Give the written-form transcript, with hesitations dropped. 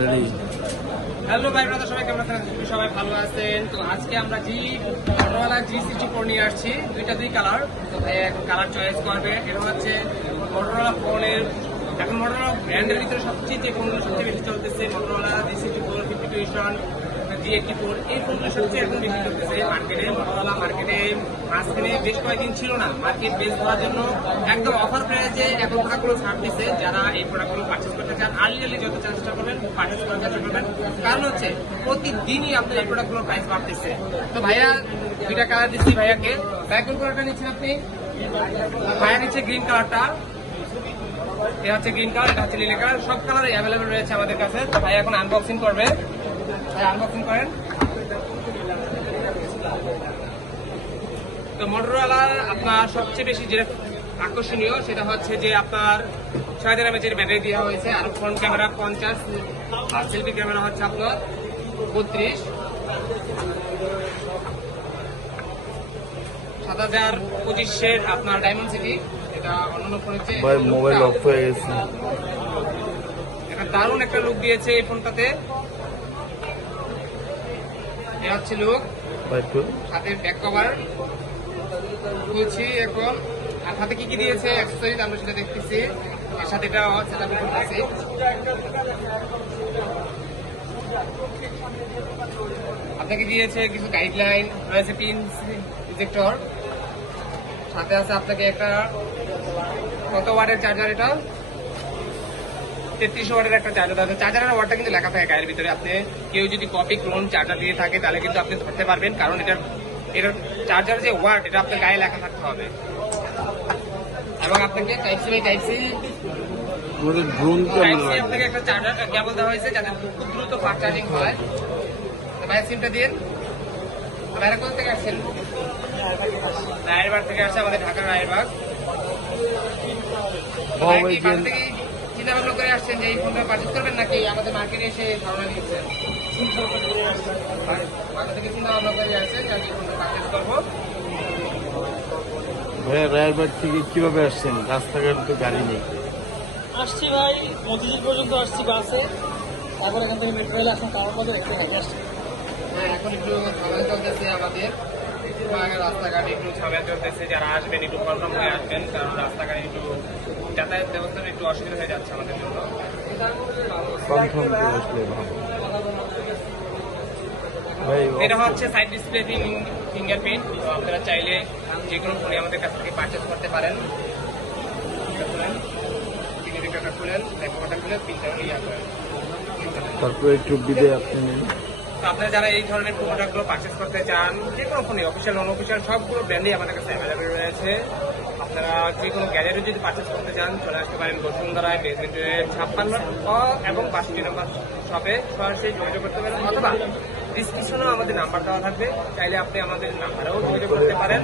Hello ভাই brother, সবাই কেমন আছেন? সবাই ভালো আছেন। তো আজকে আমরা মোটরোলা G64 নিয়ে আসছি, দুই কালার। তো ভাই এখন কালার চয়েস করবে। এটা হচ্ছে মোটরোলা ফোনের, এখন মোটরোলা ব্র্যান্ডের ভিতরে সবচেয়ে যে ফোনগুলো সবচেয়ে বেশি চলতেছে মোটরোলা G64, 52 G84, এই ফোনগুলো সবচেয়ে এখন বেশি চলতেছে মার্কেটে। মোটরোলা মার্কেটে মাঝখানে বেশ কয়েকদিন ছিল না, মার্কেট বেস করার জন্য একদম অফার প্রাইসে এখন প্রোডাক্টগুলো ছাড় দিচ্ছে। যারা এই প্রোডাক্টগুলো পারচেস করতে চান আর্লি যত চেষ্টা করবেন পারচেস করার চেষ্টা করবেন, কারণ হচ্ছে প্রতিদিনই আপনার এই প্রোডাক্টগুলোর প্রাইস বাড়তেছে। তো ভাইয়া দুইটা কালার দিচ্ছি ভাইয়াকে। ভাইয়া কোন কালারটা নিচ্ছেন আপনি? ভাইয়া নিচ্ছে গ্রিন কালারটা। এটা হচ্ছে গ্রিন কালার, এটা হচ্ছে লিলি কালার। সব কালার অ্যাভেলেবেল রয়েছে আমাদের কাছে। তো ভাই এখন আনবক্সিং করবে। ভাই আনবক্সিং করেন। তো মোটরোলা আপনার সবচেয়ে বেশি যেটা আকর্ষণীয় সেটা হচ্ছে যে আপনার 6000 mAh ব্যাটারি দেওয়া হয়েছে, আর ফ্রন্ট ক্যামেরা 50, আর সেলফি ক্যামেরা হচ্ছে আপনার 32। 7025 আপনার ডায়মন্ড সিটি, এটা অন্যান্য ফোনের চেয়ে মোবাইল অফ হয়ে গেছে। এটা দারুণ একটা লুক দিয়েছে এই ফোনটাতে। এটা হচ্ছে লুক, হাতের ব্যাক কভার খুলছি এখন। আর হাতে কি কি দিয়েছে অ্যাক্সেসরিজ আমরা সেটা দেখতেছি। এর সাথে এটা সেটআপ করতেছি। আপনাকে দিয়েছে কিছু গাইডলাইন রয়েছে, পিন ইজেক্টর, সাথে আছে আপনাকে একটা কত ওয়াটের চার্জার, এটা 3300 ওয়াটের একটা চার্জার আছে। চার্জারের ওয়াটটা কিন্তু লেখা থাকে গায়ের ভিতরে। আপনি কেউ যদি কপি ক্লোন চার্জার দিয়ে থাকে তাহলে কিন্তু আপনি ধরতে পারবেন, কারণ এটার চার্জার যে ওয়াট এটা আপনার গায়ে লেখা থাকতে হবে। এবং আপনাকে টাইপ সি আপনাকে একটা চার্জার কেবল দেওয়া হয়েছে যাতে খুব দ্রুত ফাস্ট চার্জিং হয়। ভাইয়ের সিমটা দিন। ভাইরা কোথা থেকে আসছেন? রায়েরবাগ থেকে আসছে, আমাদের ঢাকার রায়েরবাগ। চিন্তা ভাবনা করে আসছেন যে এই ফোনটা পারচেজ করবেন, নাকি আমাদের মার্কেটে এসে ধারণা নিচ্ছেন? বাসা থেকে চিন্তা ভাবনা করে আসছেন যে এই ফোনটা পারচেজ করবো। ভাইয়া রায়েরবাগ থেকে কিভাবে আসছেন? রাস্তাঘাট তো গাড়ি নেই। আসছি ভাই, মতিঝিল পর্যন্ত আসছি বাসে, তারপর এখান থেকে মেট্রো রেলে আসলাম, তার মধ্যে একটু হেঁটে আসছি। হ্যাঁ, এখন একটু ঝামেলা চলতেছে আমাদের, রাস্তাঘাটে একটু ঝামেলা চলতেছে। যারা আসবেন একটু কনফার্ম হয়ে আসবেন, কারণ রাস্তাঘাটে একটু যাতায়াত ব্যবস্থার একটু অসুবিধা হয়ে যাচ্ছে আমাদের জন্য। এটা হচ্ছে সাইড ডিসপ্লে ফিঙ্গারপ্রিন্ট। তো আপনারা চাইলে যে কোনো ফোনে আমাদের কাছ থেকে পারচেস করতে পারেন। খুলেন, তারপরে একটু বিদে আপনি নিন। তো আপনারা যারা এই ধরনের প্রোডাক্টগুলো পারচেস করতে চান, যে কোনো ফোনে অফিসিয়াল নন অফিসিয়াল সবগুলো ব্র্যান্ডই আমাদের কাছে অ্যাভেলেবেল রয়েছে। আপনারা যে কোনো গ্যাজেটও যদি পারচেস করতে চান চলে আসতে পারেন বসুন্ধরায়, বেসমেন্টের 56 এবং 62 নম্বর শপে সরাসরি যোগাযোগ করতে পারেন, অথবা ডিসক্রিপশনেও আমাদের নাম্বার দেওয়া থাকবে, চাইলে আপনি আমাদের নাম্বারেও যোগাযোগ করতে পারেন।